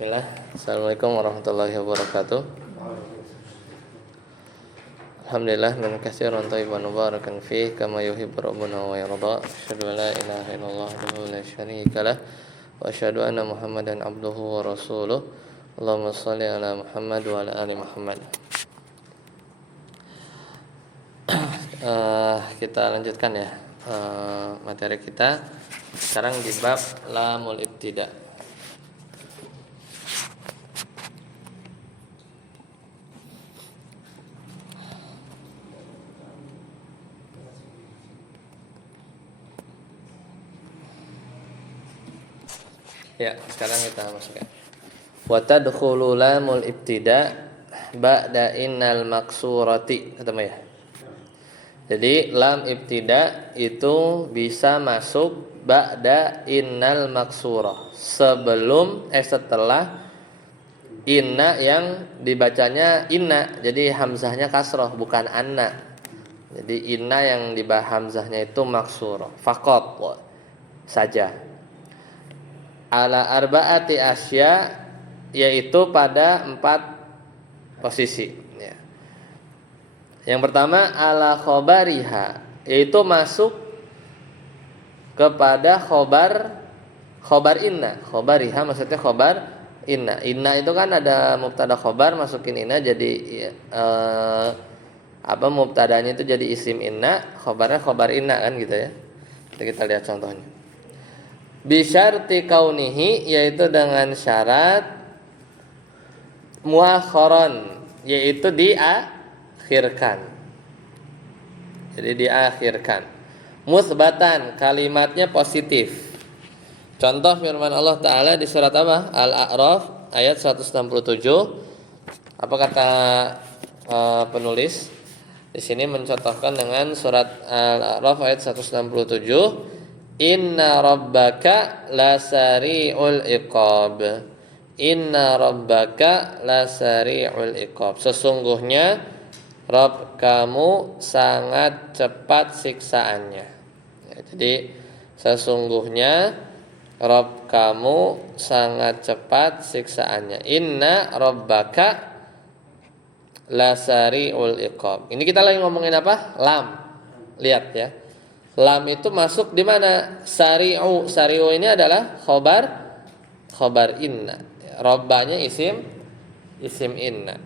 Bismillah. Assalamualaikum warahmatullahi wabarakatuh. Alhamdulillah min katsiran thayyiban mubarakan fihi kama yuhibbu rabbuna wa yarda. Asyhadu an la ilaha illallah wahdahu la syarika lah wa asyhadu anna Muhammadan abduhu wa rasuluh. Allahumma shalli ala Muhammad wa ala ali Muhammad. Kita lanjutkan ya materi kita. Sekarang di bab lamul ibtida. Ya, sekarang kita masukkan. Wa tadkhulu lamul ibtida ba'da innal maksurati, ketemu ya. Jadi lam ibtida itu bisa masuk ba'da innal maksurah, setelah inna yang dibacanya inna. Jadi hamzahnya kasroh bukan anna. Jadi inna yang dibah hamzahnya itu maksurah, faqat saja. Ala arba'ati asya, yaitu pada 4 posisi ya. Yang pertama ala khobariha, yaitu masuk kepada khobar inna. Khobariha maksudnya khobar inna. Inna itu kan ada mubtada khobar, masukin inna jadi mubtadanya itu jadi isim inna, khobarnya khobar inna kan gitu ya. Kita lihat contohnya. Bisyarti kaunihi, yaitu dengan syarat muakharon, yaitu diakhirkan. Jadi diakhirkan. Musbatan, kalimatnya positif. Contoh firman Allah Ta'ala di surat apa? Al-A'raf ayat 167. Apa kata penulis? Di sini mencontohkan dengan surat Al-A'raf ayat 167. Inna rabbaka lasari'ul iqab. Inna rabbaka lasari'ul iqab. Sesungguhnya Rabb kamu sangat cepat siksaannya. Ya, jadi sesungguhnya Rabb kamu sangat cepat siksaannya. Inna rabbaka lasari'ul iqab. Ini kita lagi ngomongin apa? Lam. Lihat ya. Lam itu masuk di mana? Sari'u. Sari'u ini adalah khobar inna. Rabbanya isim inna.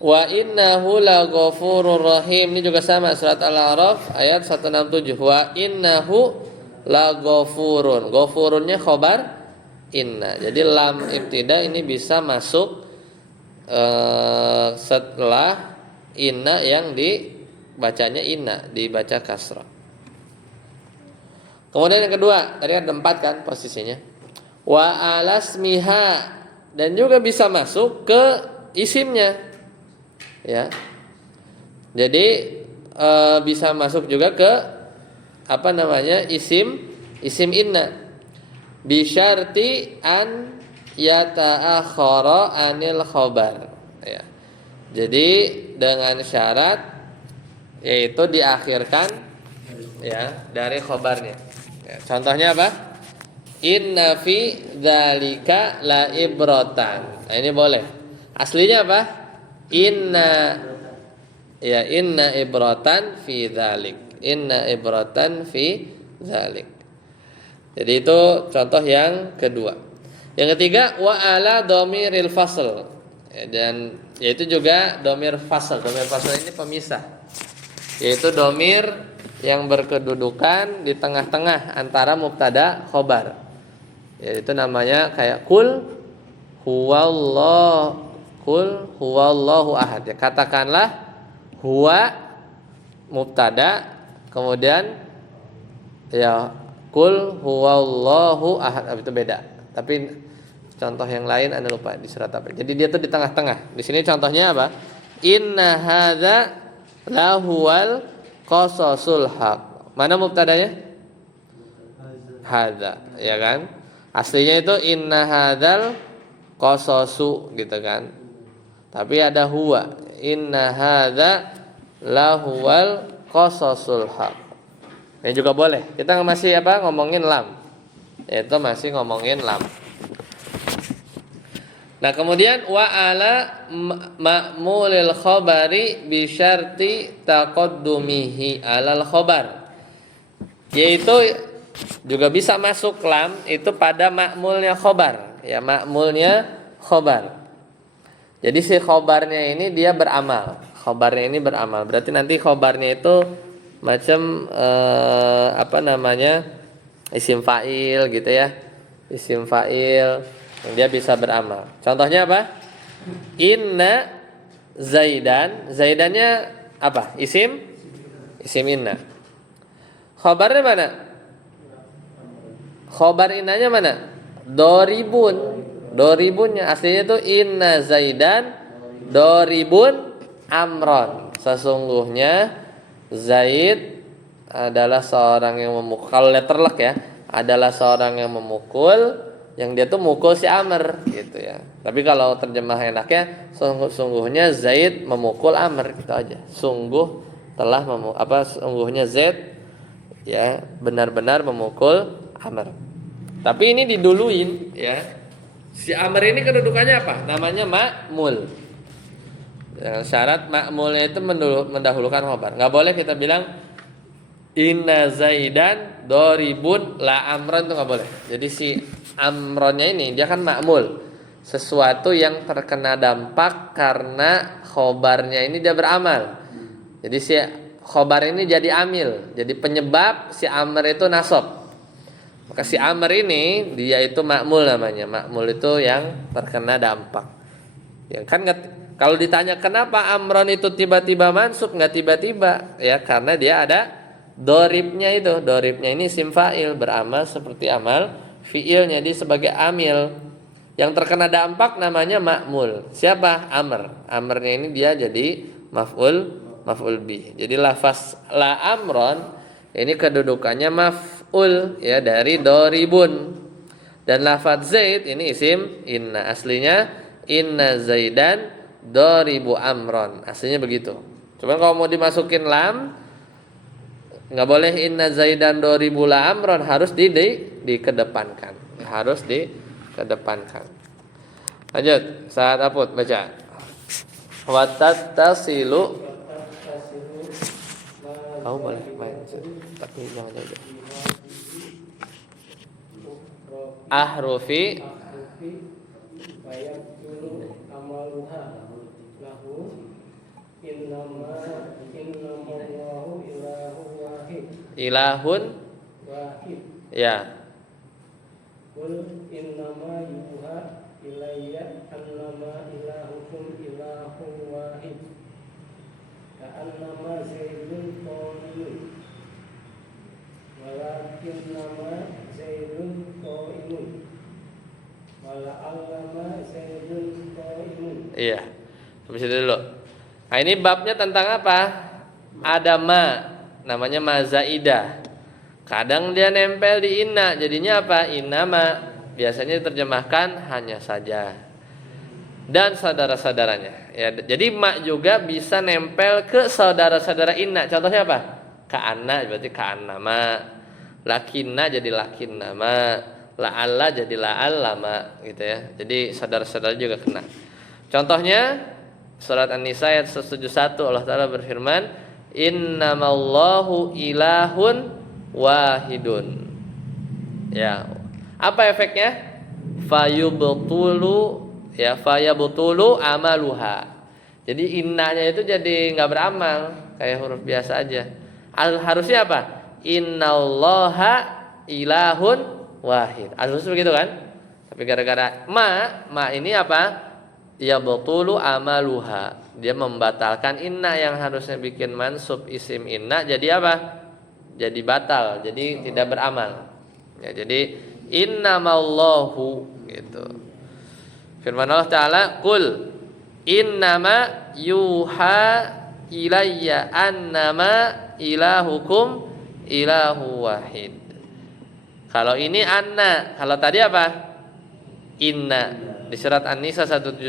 Wa innahu laghafurur rahim. Ini juga sama, surat Al-A'raf ayat 167. Wa innahu laghafurun. Ghafurunnya khobar inna. Jadi lam ibtida ini bisa masuk setelah inna yang bacanya inna, dibaca kasrah. Kemudian yang kedua, tadi ada 4 kan posisinya. Wa alasmiha, dan juga bisa masuk ke isimnya. Ya. Jadi bisa masuk juga ke isim inna. Bi syarti an yata'akhkhara anil khobar. Ya. Jadi dengan syarat yaitu diakhirkan ya dari khobarnya. Ya, contohnya apa? Inna fi dzalika la ibratan. Nah, ini boleh. Aslinya apa? Inna ibratan fi dzalik. Inna ibratan fi dzalik. Jadi itu contoh yang kedua. Yang ketiga wa ala dhamiril fasl. Ya, dan yaitu juga dhamir fasl. Dhamir fasl ini pemisah. Yaitu domir yang berkedudukan di tengah-tengah antara mubtada khobar. Yaitu namanya kayak kul huwallahu ahad. Ya, katakanlah huwa mubtada, kemudian ya kul huwallahu ahad, itu beda. Tapi contoh yang lain Anda lupa di surat apa. Jadi dia tuh di tengah-tengah. Di sini contohnya apa? Inna hadza lahuwal qasasul haq. Mana mubtadanya? Hadza, ya kan? Aslinya itu inna hadzal qasasu gitu kan. Tapi ada huwa. Inna hadza lahuwal qasasul haq. Ini juga boleh. Kita masih ngomongin lam. Yaitu masih ngomongin lam. Nah, kemudian wa ala ma'mulil khabari bi syarti taqaddumihi alal khabar. Yaitu juga bisa masuk lam itu pada ma'mulnya khabar, ya ma'mulnya khabar. Jadi si khabarnya ini dia beramal. Khabarnya ini beramal. Berarti nanti khabarnya itu macam isim fa'il gitu ya. Isim fa'il yang dia bisa beramal. Contohnya apa? Inna Zaidan. Zaidannya apa? Isim inna. Khabarnya mana? Khabar innanya mana? Doribun. Doribunnya aslinya itu inna Zaidan doribun amron. Sesungguhnya Zaid adalah seorang yang memukul. Kalau letterlock ya, adalah seorang yang memukul, yang dia tuh mukul si Amr gitu ya. Tapi kalau terjemah enaknya sungguhnya Zaid memukul Amr gitu aja. Sungguh telah sungguhnya Zaid ya benar-benar memukul Amr. Tapi ini diduluin ya. Si Amr ini kedudukannya apa? Namanya ma'mul. Dengan syarat ma'mulnya itu mendahulukan khabar. Enggak boleh kita bilang inna Zaidan doribun la amron, itu enggak boleh. Jadi si amronnya ini dia kan ma'mul. Sesuatu yang terkena dampak karena khobarnya ini dia beramal. Jadi si khobar ini jadi amil, jadi penyebab si amr itu nasab. Maka si amr ini dia itu ma'mul namanya. Ma'mul itu yang terkena dampak. Ya kan kalau ditanya kenapa amron itu tiba-tiba mansub, enggak tiba-tiba ya, karena dia ada doribnya itu. Doribnya ini isim fa'il, beramal seperti amal fi'ilnya, dia sebagai amil. Yang terkena dampak namanya ma'mul. Siapa? Amr. Amrnya ini dia jadi maf'ul bih. Jadi lafaz la amron ini kedudukannya maf'ul ya dari doribun. Dan lafaz Zaid ini isim inna. Aslinya inna Zaidan doribu amron. Aslinya begitu. Cuman kalau mau dimasukin lam enggak boleh inna Zaidan doribu la amron, harus dikedepankan. Harus dikedepankan. Lanjut, saat aput baca. Wa tattasilu. Kamu boleh main tapi jangan jauh. Ahrufi amaluha lahu innamallahu ilahun wahid. Ilahun wahid. Ya. Qul innama yuha ilayya annama ilahukum ilahun wahid. Ka'annama zaidun qa'imun. Walakinnama zaidun qa'imun. Wala'allama zaidun qa'imun. Iya. Habis itu dulu. Nah, ini babnya tentang apa? Ada ma, namanya ma zaidah. Kadang dia nempel di inna, jadinya apa? Innama. Biasanya diterjemahkan hanya saja. Dan saudara-saudaranya. Ya, jadi ma juga bisa nempel ke saudara-saudara inna. Contohnya apa? Ka'anna berarti ka'annama. Lakinna jadi lakinnama. La'alla jadi la'allama gitu ya. Jadi saudara-saudara juga kena. Contohnya surat An-Nisa ayat 171 Allah Ta'ala berfirman, innamallahu ilahun wahidun. Ya. Apa efeknya? Fayubtulu amaluha. Jadi innanya itu jadi enggak beramal, kayak huruf biasa aja. Harusnya apa? Innallaha ilahun wahid. Harusnya begitu kan? Tapi gara-gara ma ini apa? Ya betulu amaluha. Dia membatalkan inna yang harusnya bikin mansub isim inna jadi apa? Jadi batal, jadi tidak beramal. Ya, jadi innamallahu gitu. Firman Allah Ta'ala, Qul innama yuha ilayya annama ilahukum ilahu wahid. Kalau ini anna, kalau tadi apa? Inna. Di surat An-Nisa 171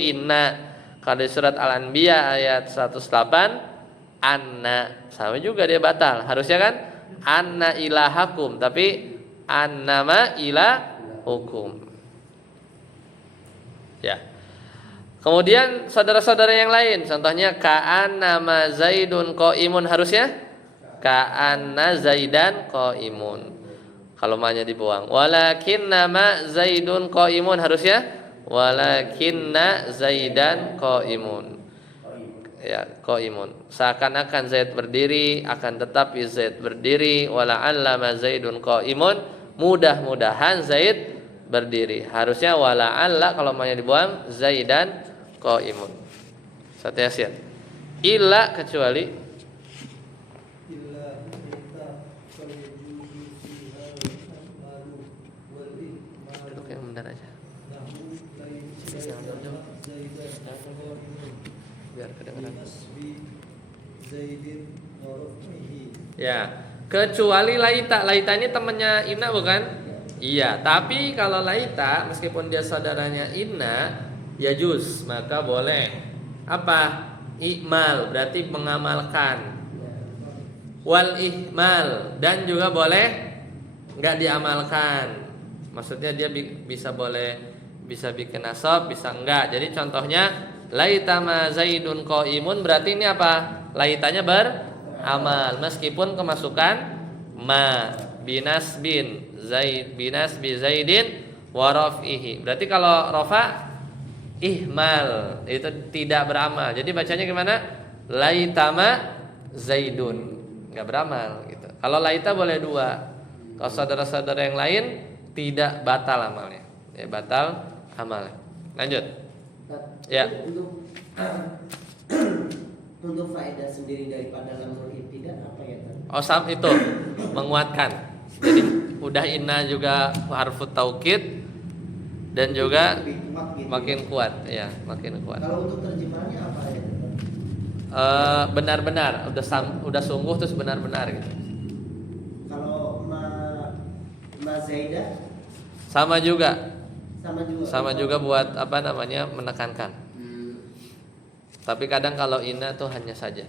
inna. Kalau di surat Al-Anbiya ayat 108 anna. Sama juga dia batal. Harusnya kan anna ilahakum, tapi annama ila hukum. Ya. Kemudian saudara-saudara yang lain, contohnya ka'annama Zaidun qaimun, harusnya ka'anna Zaidan qaimun. Kalau ma-nya dibuang. Walakinna ma Zaidun qaimun, harusnya walakinna Zaidan qaimun. Ya, qaimun. Seakan-akan Zaid berdiri, akan tetapi Zaid berdiri. Wala'allama Zaidun qaimun, mudah-mudahan Zaid berdiri. Harusnya wala'alla, kalau ma-nya dibuang, Zaidan qaimun. Satu Yasin. Illa, kecuali duduk yang benar aja. Biar kedengaran. Ya, kecuali laita. Laita ini temannya Inna bukan? Iya, tapi kalau laita meskipun dia saudaranya Inna, ya juz, maka boleh apa? Ikmal, berarti mengamalkan. Wal ihmal, dan juga boleh nggak diamalkan. Maksudnya dia bisa bikin nasab, bisa enggak. Jadi contohnya laita ma Zaidun qaimun, berarti ini apa? Laitanya beramal meskipun kemasukan ma binas bin Zaid binas bi Zaidin wa raf'ihi. Berarti kalau rafa ihmal itu tidak beramal. Jadi bacanya gimana? Laitama Zaidun, enggak beramal gitu. Kalau laita boleh dua. Kalau saudara-saudara yang lain tidak batal amalnya. Ya, batal amalnya. Lanjut. Ya. Untuk faedah sendiri daripada lamul ibtida apa ya? Oh, sam itu menguatkan. Jadi udah inna juga harfu taukid dan juga makin kuat, ya, makin kuat. Kalau untuk terjemahannya apa ya? Benar-benar, udah sungguh terus benar-benar gitu. Kalau ma Zaidah Sama juga. sama juga buat apa namanya, menekankan. Tapi kadang kalau inna tuh hanya saja.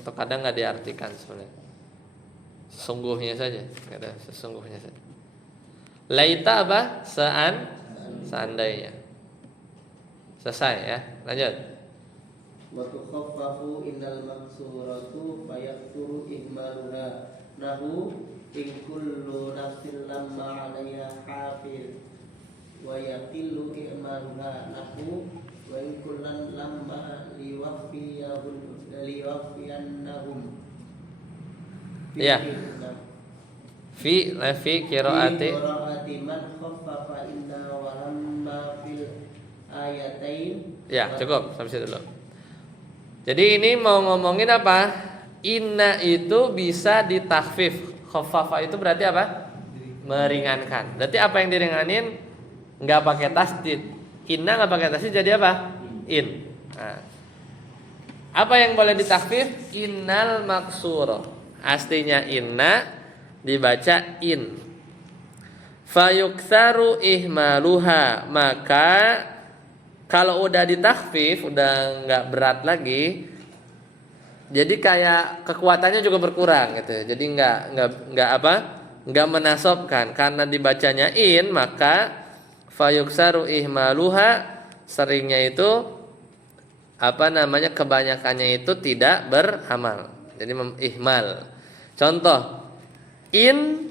Atau kadang nggak diartikan sebenarnya. Sesungguhnya saja, nggak ada sesungguhnya saja. Laita apa? Seandainya. Selesai ya. Lanjut. wa tukhaffafu innal maksuratu fayakturu ihmaluha nahu in kullu nafsin lamma 'alaiha hafiz wa yaqillu ihmaluha nahu wa in kullan lamma liwaffiyannahum. Ya. Fi qiraati man khaffafa inna wa lamma fil ayatain. Ya, cukup sampai situ dulu. Jadi ini mau ngomongin apa? Inna itu bisa ditakhfif. Khaffafa itu berarti apa? Meringankan. Berarti apa yang diringanin? Enggak pakai tasdid. Inna enggak pakai tasdid jadi apa? In. Nah. Apa yang boleh ditakhfif? Innal maksuro. Aslinya inna dibaca in. Fayuktsaru ihmaluha, maka kalau udah ditakhfif, udah nggak berat lagi, jadi kayak kekuatannya juga berkurang gitu. Jadi nggak menasobkan karena dibacanya in, maka fayuksaru ihmaluha, seringnya itu apa namanya, kebanyakannya itu tidak beramal. Jadi ihmal. Contoh in,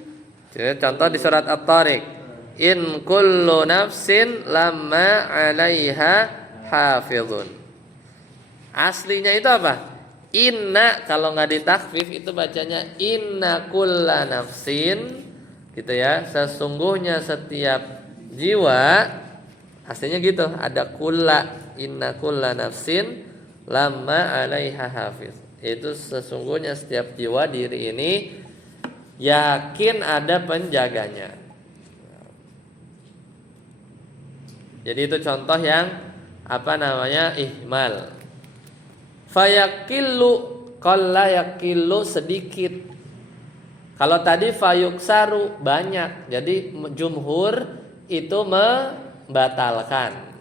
contoh di surat At-Tariq. In kullu nafsin lamma 'alaiha hafizun. Aslinya itu apa? Inna, kalau nggak ditakhfif itu bacanya inna kulla nafsin, gitu ya. Sesungguhnya setiap jiwa, aslinya gitu. Ada kulla, inna kulla nafsin lamma 'alaiha hafiz. Itu sesungguhnya setiap jiwa, diri ini yakin ada penjaganya. Jadi itu contoh yang apa namanya, ihmal. Fayakillu, qalla yakillu, sedikit. Kalau tadi fayuksaru, banyak. Jadi jumhur itu membatalkan.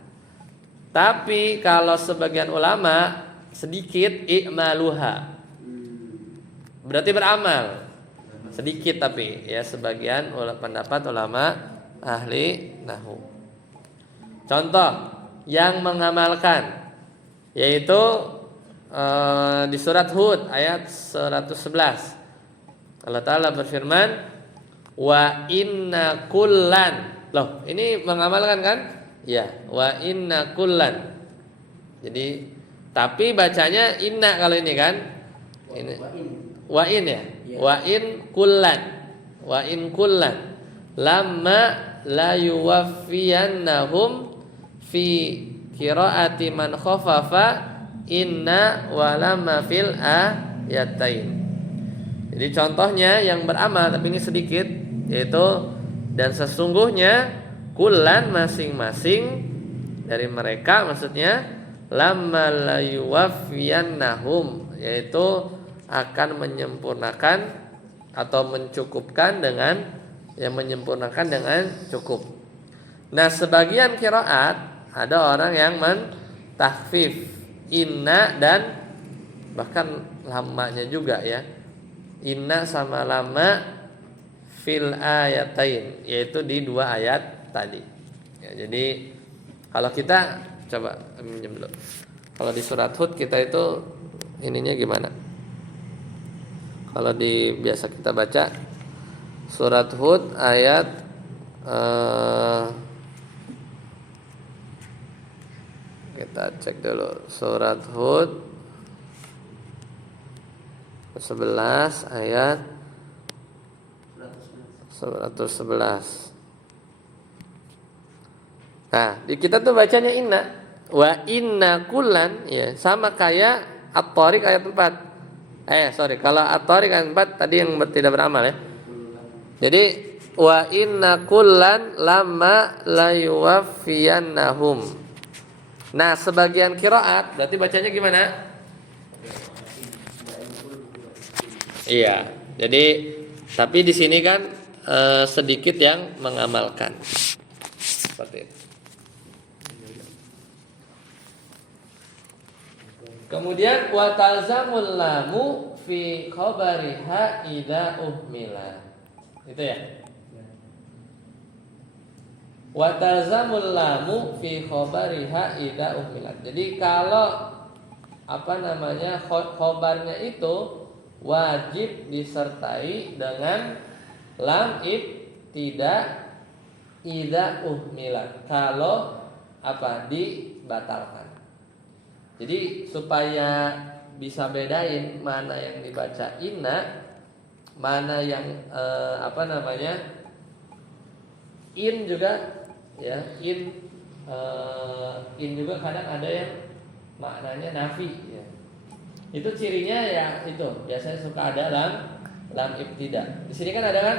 Tapi kalau sebagian ulama sedikit i'maluha. Berarti beramal. Sedikit tapi ya sebagian pendapat ulama ahli nahwu. Contoh yang mengamalkan yaitu di surat Hud ayat 111. Allah Ta'ala berfirman, wa inna kullan. Loh, ini mengamalkan kan? Ya, wa inna kullan. Jadi, tapi bacanya inna kalau ini kan? Ini wa in ya. Wa in kullan. Wa in kullan. Lamma la yuwaffiyannahum fi qiraati man khafafa inna wa lamma fil ayatain. Jadi contohnya yang beramal tapi ini sedikit yaitu dan sesungguhnya kullan masing-masing dari mereka maksudnya lamma la yuwaffiyannahum yaitu akan menyempurnakan atau mencukupkan dengan yang menyempurnakan dengan cukup. Nah, sebagian qiraat ada orang yang mentahfif inna dan bahkan lamanya juga ya. Inna sama lama fil ayatain yaitu di dua ayat tadi. Ya, jadi kalau kita coba minjem dulu. Kalau di surat Hud kita itu ininya gimana? Kalau di biasa kita baca surat Hud ayat kita cek dulu surat Hud 11 ayat 111. Nah, di kita tuh bacanya inna wa inna kullan ya sama kayak At-Tariq ayat 4. Kalau At-Tariq ayat 4 tadi yang tidak beramal ya. Jadi wa inna kullan lamma la yuwaffiyannahum. Nah, sebagian qiraat berarti bacanya gimana? Iya. Jadi tapi di sini kan sedikit yang mengamalkan. Seperti itu. Kemudian wa talzamul lamu fi khabariha idza uhmila. Itu ya. Wa talzamul lamu fi khabariha idza uhmila. Jadi kalau khabarnya itu wajib disertai dengan lam ibtida idza uhmila. Kalau dibatalkan. Jadi supaya bisa bedain mana yang dibaca inna, mana yang in juga ya, in juga kadang ada yang maknanya nafi ya. Itu cirinya ya itu biasanya suka ada lam ibtida. Di sini kan ada kan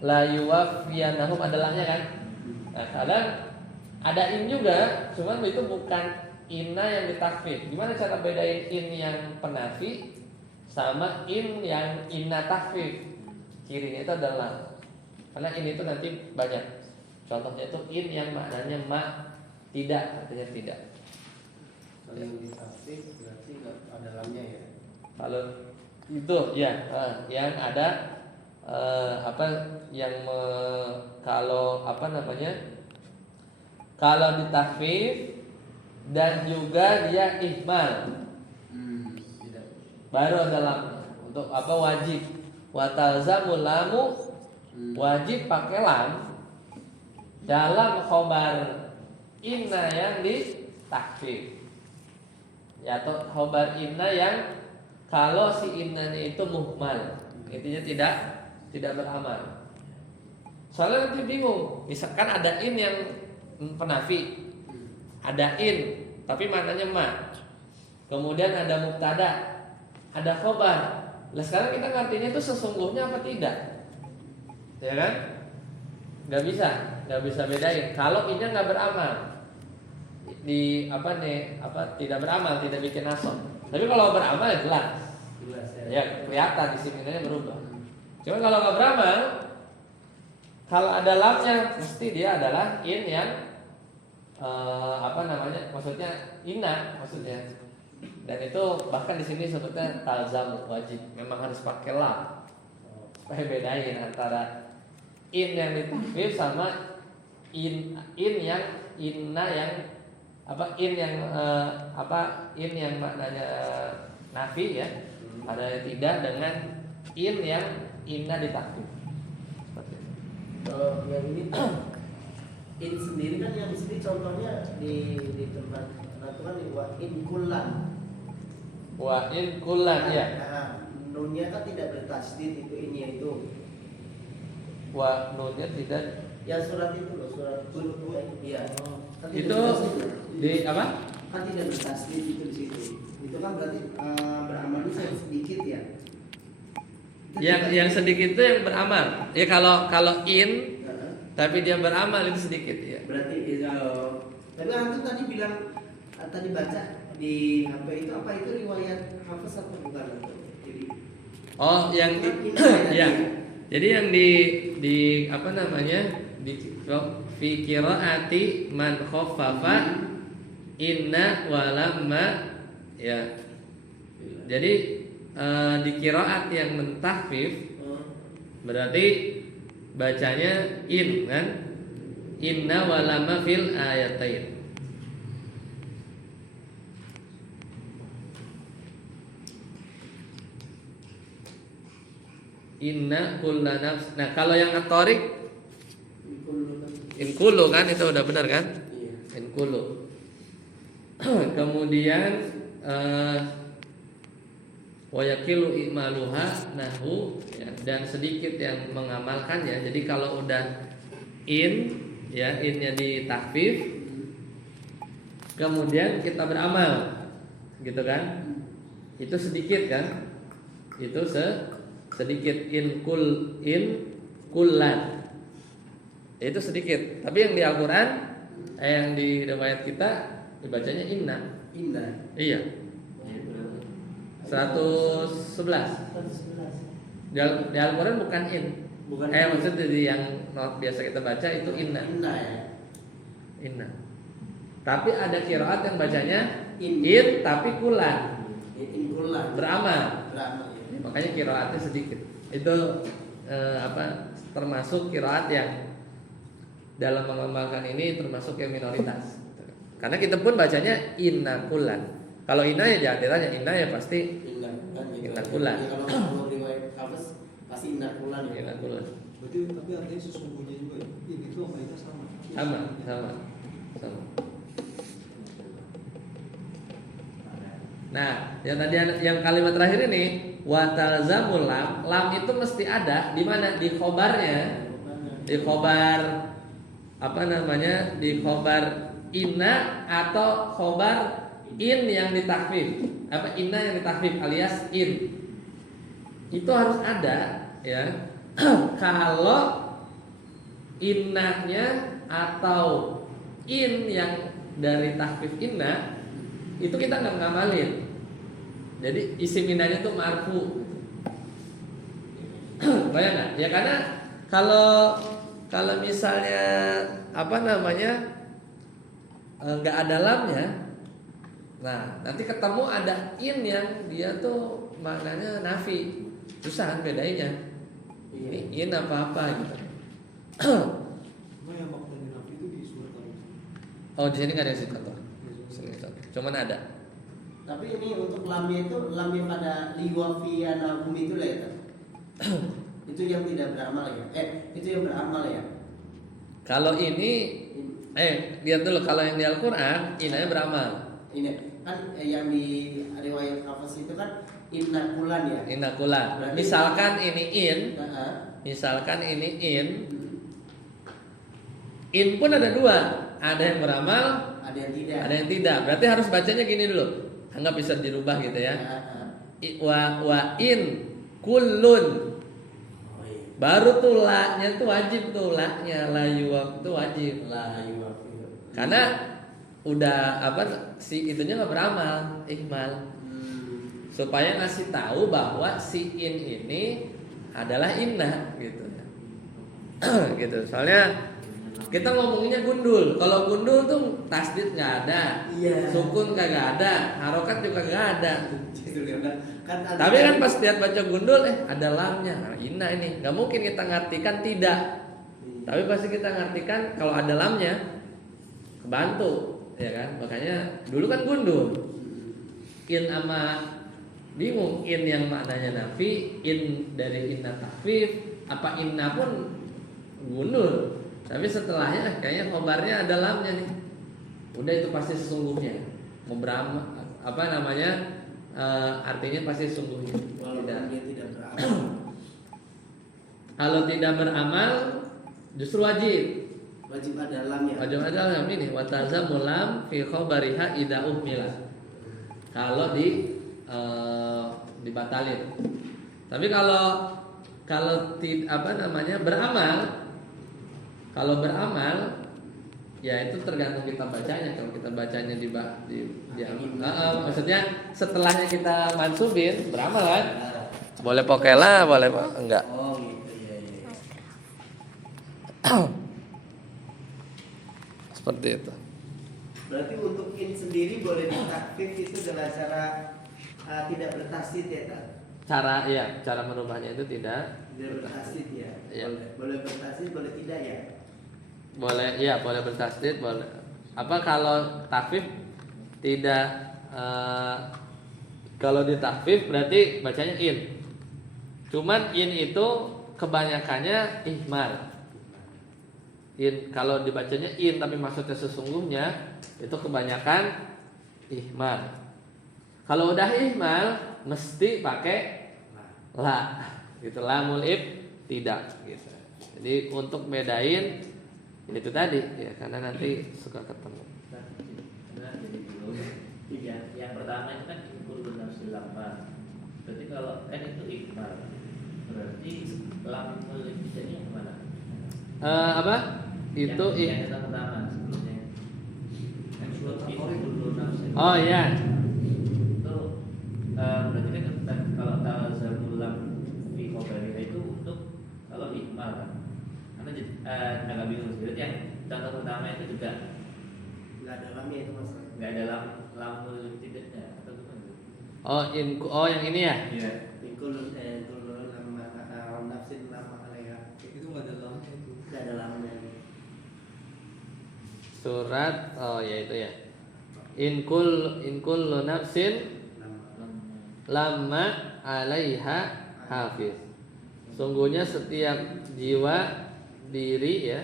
la yuwaffiyannahum ada lamnya kan. Nah, kadang ada in juga, cuman itu bukan inna yang ditakfir. Gimana cara bedain in yang penafi sama in yang inna takfir? Cirinya itu adalah karena in itu nanti banyak. Contohnya itu in yang maknanya tidak, artinya tidak. Kalau yang ditakfir berarti ada lamnya ya. Kalau itu ya yang ada kalau ditakfir dan juga dia ihmal baru ada lamnya untuk wajib wa talzamul lamu wajib pakai lam dalam khobar inna yang ditakfir ya atau khobar inna yang kalau si innanya itu muhmal intinya tidak beramal. Soalnya nanti bingung misalkan ada in yang penafi ada in tapi maknanya ma. Kemudian ada mubtada, ada khobar. Nah sekarang kita ngartinya itu sesungguhnya apa tidak? Ya kan? Gak bisa bedain. Kalau innya nggak beramal, tidak beramal, tidak bikin nasab. Tapi kalau beramal ya jelas ya kelihatan di sini berubah. Cuma kalau nggak beramal, kalau ada lamnya mesti dia adalah in yang apa namanya? Maksudnya inna maksudnya. Dan itu bahkan di sini sebutnya talzam wajib. Memang harus pakai lam. Supaya bedain antara in yang ditakfif sama in yang inna yang in yang maknanya nafi ya. Ada yang tidak dengan in yang inna ditakfif. Seperti itu. Kalau yang ini in sendiri kan yang di sini contohnya di tempat aturan di wa in kullan. Wa in kullan ya. Nah, nunnya kan tidak bertasydid itu ini itu. Wa nunnya tidak. Ya surat itu loh, surat Hud. Iya. Kan tidak Itu bertasydid. di apa? Kan tidak bertasydid itu di situ. Itu kan berarti beramalnya sedikit ya. Itu Yang sedikit itu yang beramal. Ya kalau in Heeh. tapi dia beramal itu sedikit ya. Berarti tapi antum tadi bilang tadi baca di HP itu apa itu riwayat Hafiz atau bukan? Jadi Oh, yang Kan ini ada ya. dia. Jadi yang di apa namanya? Di fi qiraati man khaffafa inna walamma ya. Jadi di qiraat yang mentahfif berarti bacanya in kan? Inna walamma fil ayatain. Inna kulla nafs. Nah, kalau yang at-tariq in kullu kan itu udah benar kan? Iya. In kullu. Kemudian wa yaqilu i'maluha nahu ya, dan sedikit yang mengamalkannya. Jadi kalau udah in ya, innya ditakfif kemudian kita beramal. Gitu kan? Itu sedikit kan? Itu sedikit in kullan. Itu sedikit. Tapi yang di Al-Qur'an yang di riwayat kita dibacanya inna. Indah. Iya. 111. Di Al-Qur'an bukan in. Bukan Maksudnya di yang biasa kita baca itu inna. Indah ya. Inna. Tapi ada qiraat yang bacanya In. tapi kulan. In kullan. Beramal. Beramal. Ya, makanya qiraatnya sedikit. Itu termasuk qiraat yang dalam mengamalkan ini termasuk yang minoritas. Karena kita pun bacanya inna kulan. Kalau inna ya jangan ditanya, inna ya pasti Indah kan gitu. Indah kullan. Ya, kalau riwayat Hafiz pasti indah kullan ya. inna kulan. Berarti tapi artinya sesungguhnya juga ya. Ini itu sama itu sama. Sama. Nah, yang tadi yang kalimat terakhir ini wa talzamul lam itu mesti ada di mana? Di khobarnya. Di khobar apa namanya? Di khobar inna atau khobar in yang ditakfif. Apa inna yang ditakfif alias in. Itu harus ada ya. Kalau innanya atau in yang dari takfif inna itu kita nggak ngamalin. Jadi isim innanya tuh marfu. Bayang nggak? Ya karena kalau misalnya apa namanya nggak ada lamnya, nah nanti ketemu ada in yang dia tuh maknanya nafi, susah bedainnya. Ini in apa gitu. Cuma yang maknanya nafi itu di surat Al. Oh di sini nggak ada contoh. Cuman ada. Tapi ini untuk lamnya itu lamnya pada liwafiyanakum itu lah ya. Itu yang tidak beramal ya. Itu yang beramal ya. Kalau ini lihat dulu kalau yang di Al-Qur'an inanya beramal. Ini kan yang di riwayat Hafiz itu kan inna kulan ya. Inna kula. Berarti- Misalkan ini in, in pun ada dua, ada yang beramal, Ada yang tidak. ada yang tidak. Berarti harus bacanya gini dulu. Anggap bisa dirubah gitu ya. Wa in kullun. Oh, iya. Baru tuh la-nya tuh wajib tuh la-nya la yuwaf tuh wajib. La yuwafiyu. Karena udah si itunya nggak beramal, ihmal. Supaya ngasih tahu bahwa si in ini adalah inna gitu. Gitu. Soalnya Kita ngomonginnya gundul. Kalau gundul tuh tasdid nggak ada, Iya. sukun kagak ada, harokat juga nggak ada. Kan Tapi kan pas lihat baca gundul, ada lamnya. Nah, ini nggak mungkin kita ngartikan tidak. Tapi pasti kita ngartikan kalau ada lamnya, kebantu, ya kan? Makanya dulu kan gundul. In ama bingung, in yang maknanya nafi, in dari inna takfif, apa inna pun gundul. Tapi setelahnya kayaknya khobarnya ada lamnya nih. Udah itu pasti sesungguhnya. Mubram apa namanya? Artinya pasti sesungguhnya. walaupun Tidak. dia tidak beramal. Kalau tidak beramal justru wajib. Wajib ada lamnya. Wajib ada lam ini wa talzamul lam fi khabariha idza uhmila. Kalau dibatalin. Tapi kalau apa namanya beramal, kalau beramal ya itu tergantung kita bacanya. Kalau kita bacanya maksudnya setelahnya kita mansubin beramal kan? Boleh pokela, boleh enggak. Oh gitu ya. Seperti itu. Berarti untuk in sendiri boleh ditakfif itu dengan cara tidak bertasdid ya kan? Cara merubahnya itu tidak Bertasdid ya. Iya. Boleh bertasdid, boleh tidak ya? boleh bertasdid, boleh. Apa kalau takfif tidak kalau ditakfif berarti bacanya in. Cuman in itu kebanyakannya ihmal. In kalau dibacanya in tapi maksudnya sesungguhnya itu kebanyakan ihmal. Kalau udah ihmal mesti pakai la gitu, lamul tidak gitu. Jadi untuk bedain itu tadi ya, karena nanti suka ketemu. Yang pertama itu kan kullu nafsil lamma. Berarti kalau itu ikmal. Berarti lamul ibtida'nya yang mana? Apa? Itu yang pertama sebelumnya. Kan kullu nafsil. Oh iya. Itu berarti kan kalau talzamul lam fi khabariha itu untuk kalau ikmal kan. Karena agak bingung sih. Berarti yang contoh pertama itu juga Nggak ada lamnya itu masalah. nggak ada lamul ibtida'nya atau gimana? Oh yang ini ya. Iya. Kullu lama nafsin lama alaiha. Itu nggak ada lamnya itu. Nggak ada lamnya. Surat ya itu ya. In kullu nafsin lamma 'alaiha hafiz. Sungguhnya setiap jiwa diri ya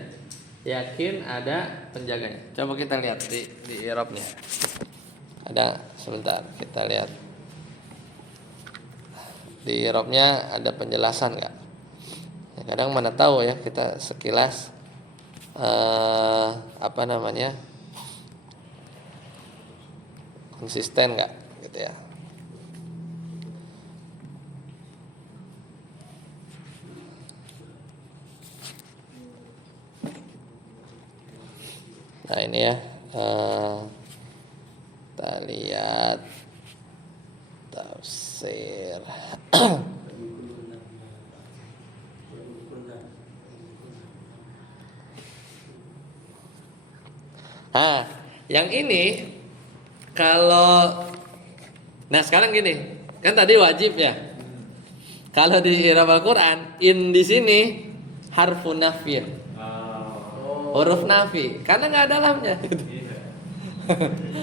yakin ada penjaganya. Coba kita lihat di i'rabnya. Ada sebentar kita lihat. Di i'rabnya ada penjelasan enggak? Ya, kadang mana tahu ya kita sekilas apa namanya? Konsisten enggak gitu ya. Nah ini ya, kita lihat tafsir. Nah, yang ini kalau, nah sekarang gini, kan tadi wajib ya. Kalau di i'rab Al-Qur'an, in di sini harfun nafiyah. Huruf nafi, karena nggak ada lamnya.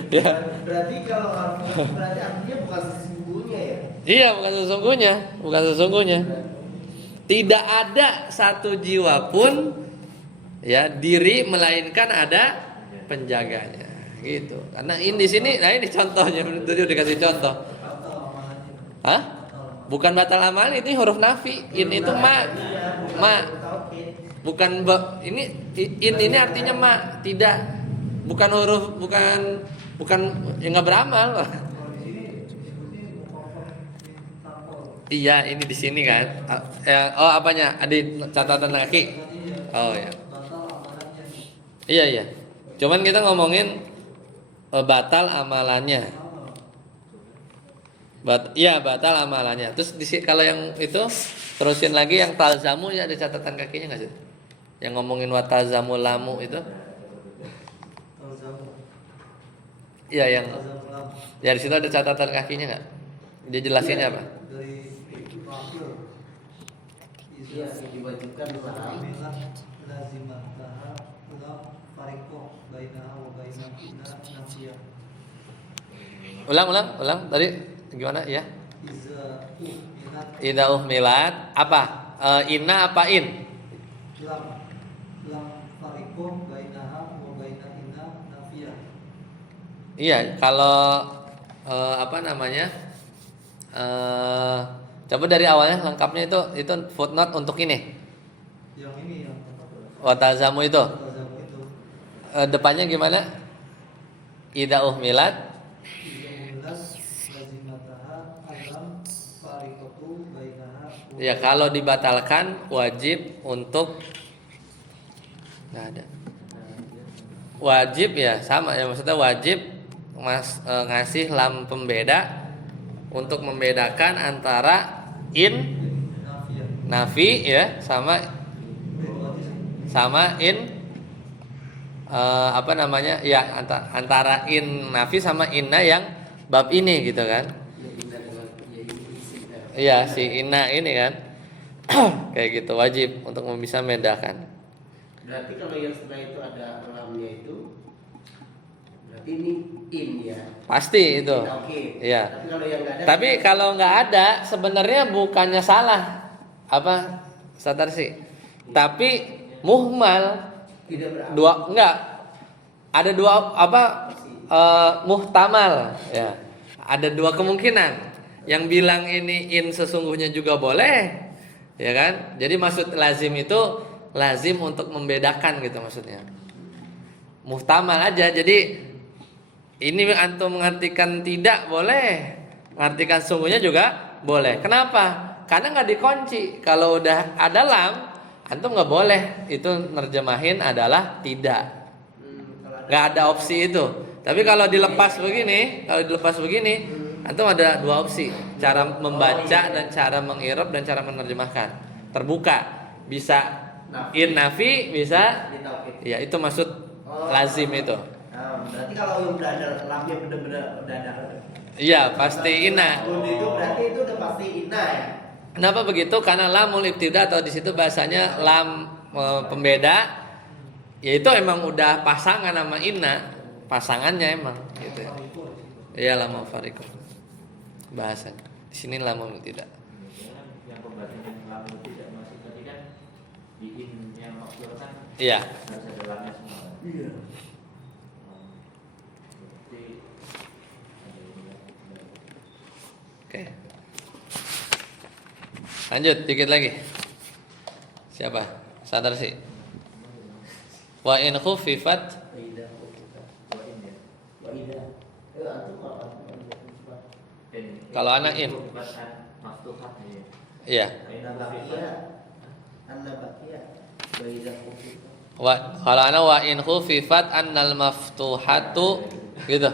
Ya. Berarti kalau berarti artinya bukan sesungguhnya ya? Iya, bukan sesungguhnya. Tidak ada satu jiwa pun ya diri melainkan ada penjaganya, gitu. Karena in di sini, nah ini contohnya, itu dikasih contoh. Hah? Bukan batal amal, ini huruf nafi. In itu ma. Bukan ini artinya ma, tidak. Bukan huruf, bukan yang nggak beramal. Iya, ini di sini kan. Oh, apanya? Ada catatan kaki. Oh ya. Iya. Cuman kita ngomongin batal amalannya. Batal amalannya. Terus kalau yang itu terusin lagi yang talzamu ya ada catatan kakinya nggak sih? Yang ngomongin watazamu lamu itu. Talzamu. Iya yang Talzamu lam. ya di situ ada catatan kakinya nggak? Dia jelasinnya apa? Dari wakil. Iya, yang diwajibkan lam. Milat lazimataha lam farikoh bainaha wa baina inna nafiyah. Ulang tadi gimana ya? Iza minat Idza uhmilat apa? Inna apa in? lam farikoh bainaha wa baina inna nafiyah. Iya, kalau apa namanya? Coba dari awalnya lengkapnya itu footnote untuk ini. Yang ini yang Watazamu itu. talzamu itu. Depannya gimana? Idza uhmilat. Iza milat lazimataha alam farikotu bainaha wa Ya kalau dibatalkan wajib untuk nggak ada. Wajib ya sama ya maksudnya wajib ngasih lam pembeda untuk membedakan antara in nafiyah. nafi ya sama in apa namanya ya antara in nafi sama inna yang bab ini gitu kan. Ya, indah dengan ya ini isi kan. Iya si inna ini kan kayak gitu wajib untuk bisa membedakan. Berarti kalau yang setelah itu ada lamnya itu berarti ini in ya. Pasti itu. Oke. Iya. Tapi kalau yang nggak ada. Tapi kalau nggak ada sebenarnya bukannya salah apa Satar sih. Tapi muhmal tidak beramal. dua enggak ada dua apa muhtamal ya. Ada dua kemungkinan. Yang bilang ini in sesungguhnya juga boleh. Ya kan? Jadi maksud lazim itu lazim untuk membedakan gitu maksudnya. Muhtamal aja. Jadi ini antum mengartikan tidak boleh, mengartikan sungguhnya juga boleh. Kenapa? Karena nggak dikunci. Kalau udah ada lam, antum nggak boleh itu nerjemahin adalah tidak. Nggak ada opsi itu. Tapi kalau dilepas begini, antum ada dua opsi: cara membaca dan cara mengirob dan cara menerjemahkan. Terbuka, bisa in nafi, bisa Ini tauhid. ya itu maksud lazim itu. Berarti kalau yang berada lamnya benar-benar udah ada. Iya pasti inna. Itu berarti itu udah pasti inna ya. Kenapa begitu? Karena lamul ibtida atau di situ bahasanya lam pembeda, yaitu emang udah pasangan sama inna, pasangannya emang gitu. Iya lam fariqo. Bahasanya. Di sini lamul ibtida. Yang pembahasan yang lama tidak masuk tadi kan di in yang maksud kan Iya. harus ada lamnya semua. Iya. Berarti Oke. Lanjut dikit lagi. Siapa? Sadar sih. Wa in khuffifat Waidah kita. dua in ya. Waidah. Antum apa? Kalau anak in. Maftuhat ya. Iya. An-Nabakiyah. An-Nabakiyah. Waidah kita. Kalau ana wa in khuffifat annal maftuhatu gitu.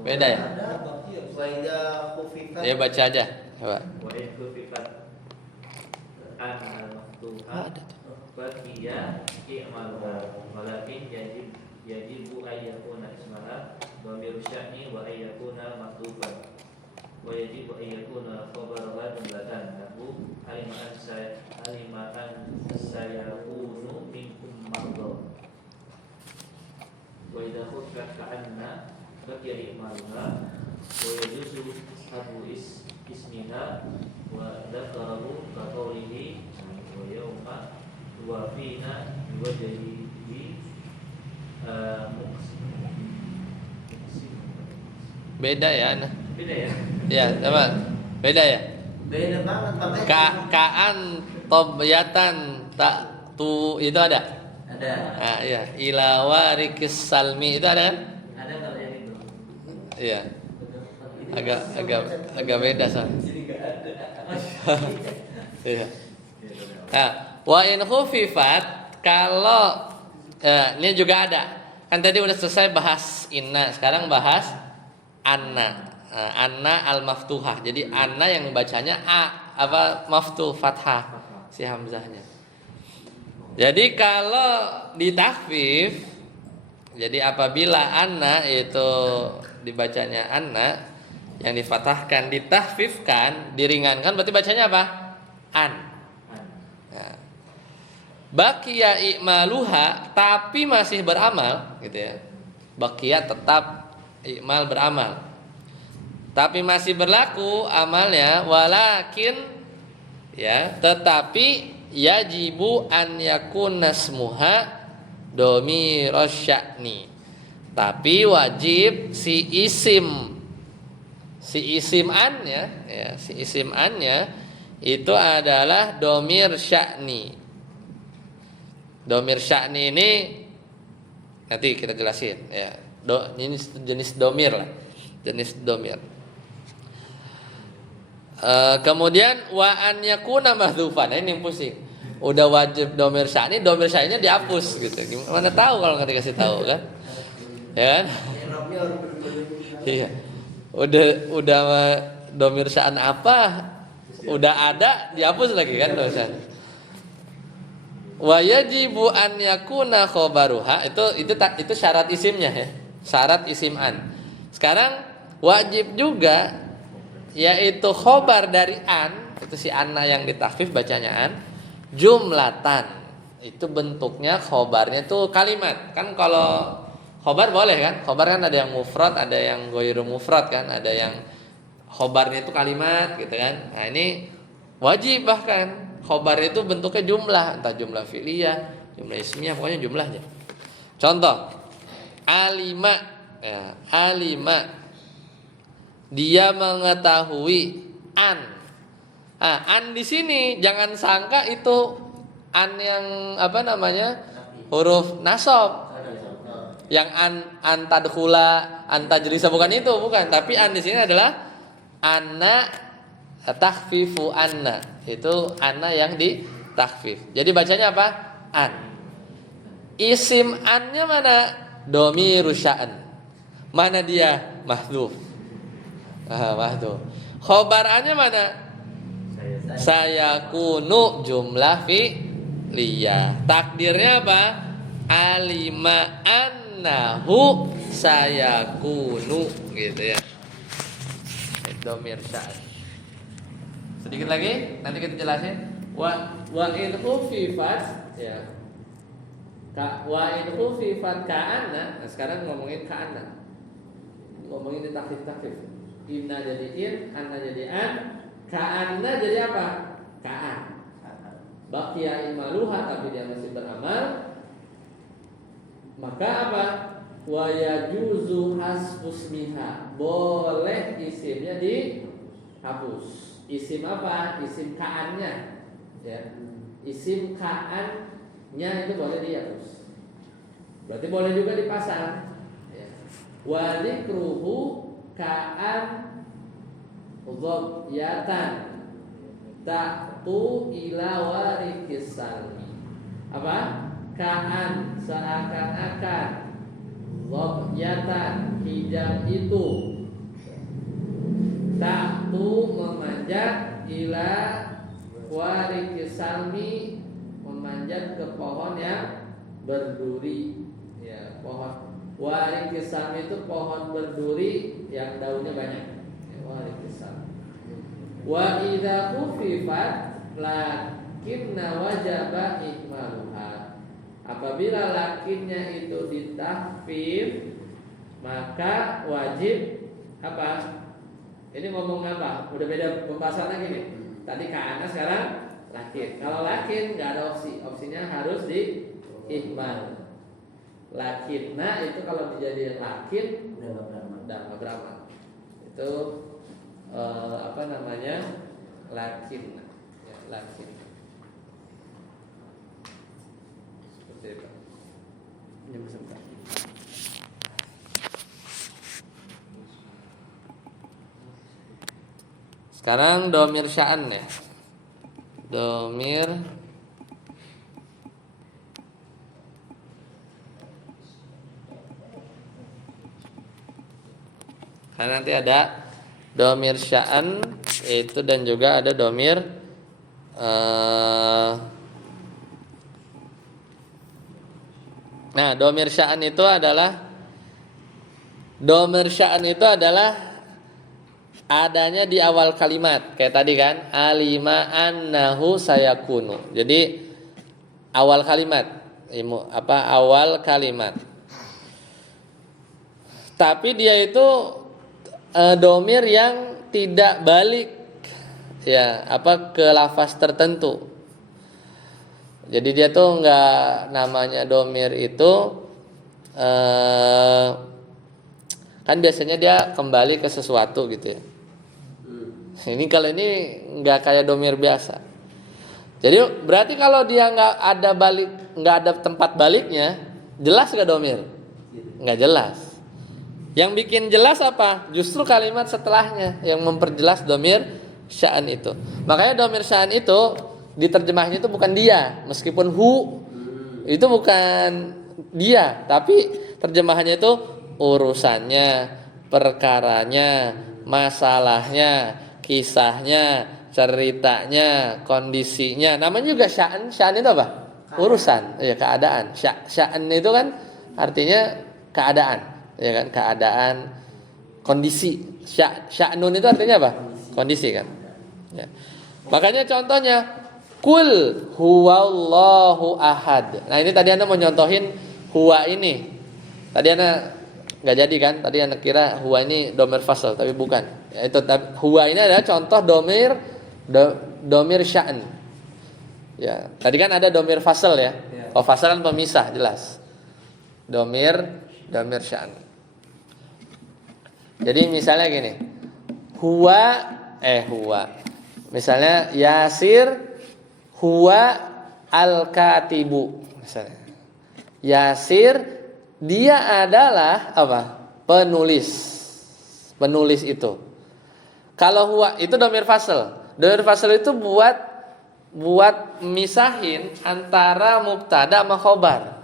Beda ya? Ada Waidah khufifat. Ya baca aja. Coba. Wa in khufifat al-maftuhat Ada tuh. Bakiya i'maluha walakin yajibu ayyakuna ismaha dhamir sya'ni wa ayyakuna maktufan wa yajibu ayyakuna khabaraha jumlatan nahu alimaan sayakunu minkum mardo wa idha khufat ka'anna bakiya i'maluha wa yajuzu habu ismiha wa dzakarahu ka qawlihi wa yawma wa fina wajhihi Beda ya ana. beda ya. Ya, apa? Beda ya? Beda banget makanya. Kaan tobyatan tak tu itu ada. Ada Nah, iya. Ila warikis salmi itu ada kan? ada kalau yang itu Iya. Agak beda soalnya. jadi nggak ada. Iya. Nah, wa in khufifat kalau ini juga ada. Kan tadi udah selesai bahas inna, sekarang bahas anna. Anna al-maftuhah. Jadi anna yang bacanya a apa maftuh fathah si hamzahnya. Jadi kalau ditahfif, jadi apabila anna itu dibacanya anna yang difatahkan, ditahfifkan, diringankan, berarti bacanya apa? An. Nah, baqiya i'maluha, tapi masih beramal, gitu ya. Baqiya tetap i'mal beramal, tapi masih berlaku amalnya, walakin ya, tetapi yajibu an yakuna ismuha dhamiras sya'ni. Tapi wajib si isim annya ya, si isim annya itu adalah dhamir sya'ni. Dhamir sya'ni ini nanti kita jelasin ya. Ini jenis dhamir lah. Jenis dhamir. Kemudian wa an yakuna mahdzufan. Nah, ini yang pusing. Udah wajib dhamir sya'ninya dihapus gitu. Gimana tahu kalau nggak dikasih tahu kan? Ya kan? Iya. Udah dhamir sya'an apa? Udah ada dihapus lagi kan dosen. Wa yajibu an yakuna khabaruha, itu syarat isimnya ya. Syarat isim an. Sekarang wajib juga yaitu khobar dari an, itu si anna yang ditahfif bacanya an, jumlatan. Itu bentuknya khobarnya itu kalimat. Kan kalau khobar boleh kan? Khobar kan ada yang mufrad, ada yang ghairu mufrad kan, ada yang khobarnya itu kalimat gitu kan. Nah, ini wajib bahkan khobar itu bentuknya jumlah, entah jumlah fi'liyah, jumlah ismiyah, pokoknya jumlahnya. Contoh, alima ya, alima dia mengetahui an. An di sini jangan sangka itu an yang apa namanya? Huruf nasab. Yang an tadkhula, an tajrisa, bukan itu, bukan. Tapi an di sini adalah anna takhfifu anna. Itu anna yang ditakhfif. Jadi bacanya apa? An. Isim annya mana? Dhamiru sya'an. Mana dia? Mahdzuf. Mahdzuf. Khobarannya mana? Saya kunu jumlah fi'liyah. Takdirnya apa? Alima annahu saya kunu, gitu ya. Dhamir sya'an. Sedikit lagi nanti kita jelasin. Wa in khufifat ya. Wa in khufifat ka'anna. Nah, sekarang ngomongin ka'anna. Ngomongin di takhfif. Inna jadi in, anna jadi an, ka'anna jadi apa? Ka'an. Baqiya imaluha, tapi dia masih beramal. Maka apa? Wa yajuzu hasfusmiha, boleh isimnya dihapus. Isim apa? Isim ka'annya ya. Isim ka'annya itu boleh dihapus. Berarti boleh juga dipasang ya. Wa dzikruhu ka'an dhabiyatan ta'tu ila warikis salmi. Apa? Ka'an seakan-akan, dhabiyatan hijab itu, ta'tu memanjat, ila warikis salmi memanjat ke pohon yang berduri ya, pohon warikis salmi itu pohon berduri yang daunnya banyak ya, warikis salmi. Wa idza khufifat lakinna wajaba ihmaluha, apabila lakinnya itu ditahfif maka wajib apa? Ini ngomong apa? Udah beda pembahasan lagi nih. Tadi ka'ana, sekarang lakin. Kalau lakin nggak ada opsi, opsinya harus di ihmal. Lakinna itu kalau dijadiin lakin udah nggak beramal. Itu apa namanya? Lakin, ya, lakin. Seperti itu. Ini sebentar. Sekarang dhamir sya'an ya. Dhamir karena nanti ada dhamir sya'an itu, dan juga ada dhamir Nah, domir sya'an itu adalah adanya di awal kalimat. Kayak tadi kan, alima annahu sayakunu. Jadi awal kalimat, awal kalimat. Tapi dia itu domir yang tidak balik ke lafaz tertentu. Jadi dia tuh nggak, namanya domir itu kan biasanya dia kembali ke sesuatu gitu ya. Ini kalau ini nggak kayak domir biasa. Jadi berarti kalau dia nggak ada tempat baliknya, jelas nggak domir? Nggak jelas. Yang bikin jelas apa? Justru kalimat setelahnya yang memperjelas domir sya'an itu. Makanya domir sya'an itu diterjemahnya itu bukan dia, meskipun itu bukan dia, tapi terjemahannya itu urusannya, perkaranya, masalahnya, kisahnya, ceritanya, kondisinya. Namanya juga sya'an. Sya'an itu apa? Urusan, ya, keadaan. Sya'an itu kan artinya keadaan. Ya kan, keadaan, kondisi. Sya'nun itu artinya apa? Kondisi kan. Ya. Makanya contohnya kul huwallahu ahad. Nah, ini tadi Anda mau nyontohin huwa ini. Tadi Anda nggak jadi kan? Tadi Anda kira huwa ini domir fasl, tapi bukan. Ya, itu huwa ini adalah contoh domir sya'an. Ya, tadi kan ada domir fasl ya. Oh, fasl kan pemisah, jelas. Domir sya'an. Jadi misalnya gini, huwa. Misalnya Yasir huwa al-katibu. Misalnya Yasir dia adalah apa? Penulis itu. Kalau huwa itu domir fasl. Domir fasl itu buat misahin antara mubtada sama khobar.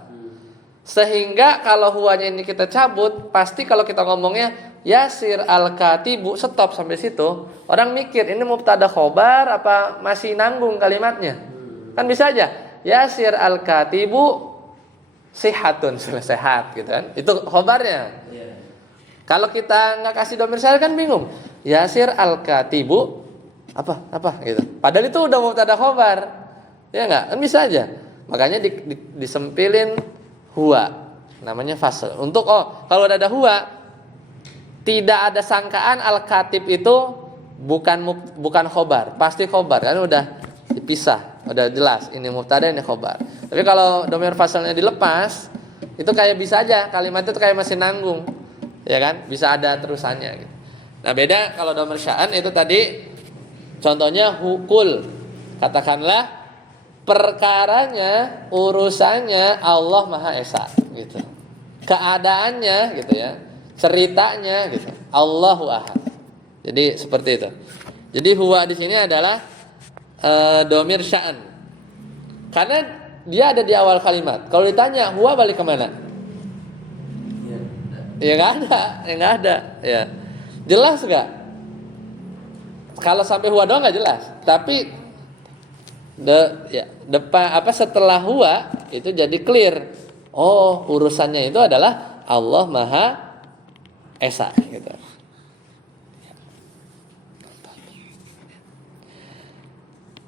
Sehingga kalau huwanya ini kita cabut, pasti kalau kita ngomongnya Yasir al-katibu, stop sampai situ. Orang mikir ini mubtada khobar apa masih nanggung kalimatnya? Kan bisa aja Yasir al-katibu sihatun, sehat gitu kan. Itu khobarnya. Kalau kita nggak kasih domir sya'an kan bingung. Yasir al-katibu apa gitu. Padahal itu udah mubtada khobar. Ya enggak? Kan bisa aja. Makanya disempilin huwa. Namanya fasl. Untuk kalau ada huwa, tidak ada sangkaan al-katib itu bukan khobar, pasti khobar kan udah dipisah, udah jelas ini mubtada ini khobar. Tapi kalau domir faslnya dilepas, itu kayak bisa aja kalimat itu kayak masih nanggung, ya kan? Bisa ada terusannya gitu. Nah, beda kalau domir sya'an itu tadi contohnya hukul. Katakanlah perkaranya, urusannya Allah Maha Esa gitu. Keadaannya gitu ya. Ceritanya gitu. Allahu ahad. Jadi seperti itu. Jadi huwa di sini adalah domir sya'an. Karena dia ada di awal kalimat. Kalau ditanya huwa balik kemana? Ya nggak ada. Ya. Jelas nggak? Kalau sampai huwa doang nggak jelas. Tapi setelah huwa itu jadi clear. Oh, urusannya itu adalah Allah Maha Esa gitu.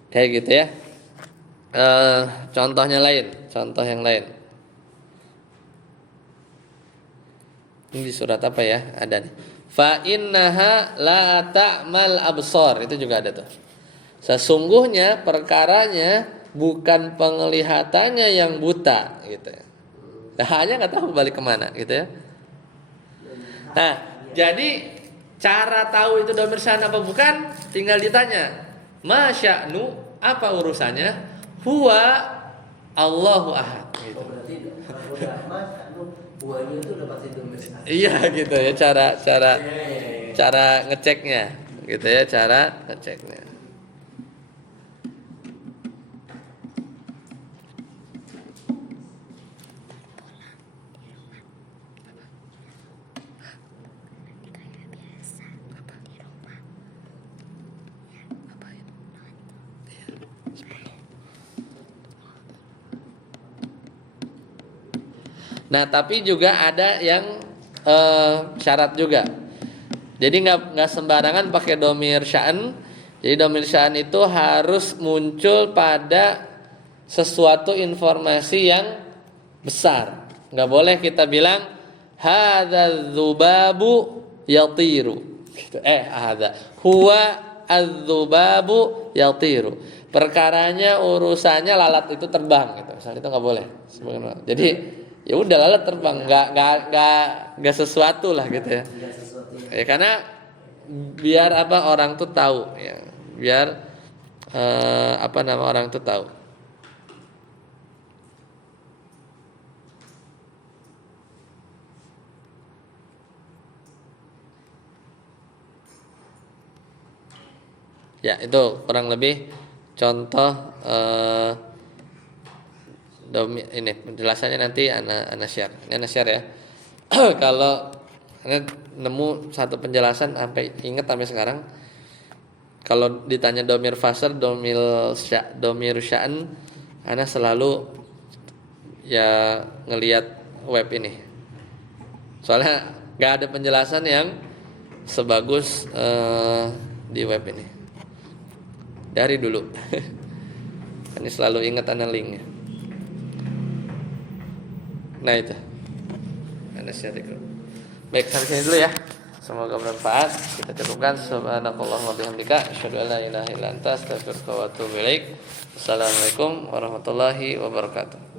Kayak gitu ya. Contoh yang lain. Ini di surat apa ya? Ada nih. Fa innaha la ta'mal absar. Itu juga ada tuh. Sesungguhnya perkaranya bukan penglihatannya yang buta gitu ya. Hanya nggak tahu balik kemana gitu ya. Nah, jadi cara tahu itu domir sya'an apa bukan, tinggal ditanya. Ma sya'nu, apa urusannya? Huwa Allahu ahad. Gitu. Oh, berarti udah huwanya itu udah pasti domir sya'an. Iya gitu ya cara ngeceknya, gitu ya cara ngeceknya. Nah, tapi juga ada yang syarat juga. Jadi nggak sembarangan pakai domir sya'an. Jadi domir sya'an itu harus muncul pada sesuatu informasi yang besar. Nggak boleh kita bilang hadza dzubabu yatiru. Gitu. Hadza huwa adzubabu yatiru. Perkaranya urusannya lalat itu terbang gitu. Misalnya itu nggak boleh. Jadi ya udah lalat terbang, nggak sesuatu lah gitu ya. Tidak sesuatu yang Ya karena biar apa orang tuh tahu ya. Biar orang tuh tahu. Ya itu kurang lebih contoh ini penjelasannya nanti ana share. Ini ana share ya. Kalau ana nemu satu penjelasan sampai ingat sampai sekarang. Kalau ditanya domir fasl, domir sya'an, ana selalu ya ngelihat web ini. Soalnya nggak ada penjelasan yang sebagus di web ini. Dari dulu. Ini selalu ingat ana linknya. Nah itu. Ana share itu. Baik, sampai sini dulu ya. Semoga bermanfaat. Kita cukupkan. Subhanakallahumma bihamdika asyhadu an la ilaha illa anta astaghfiruka wa atubu ilaik. Assalamualaikum warahmatullahi wabarakatuh.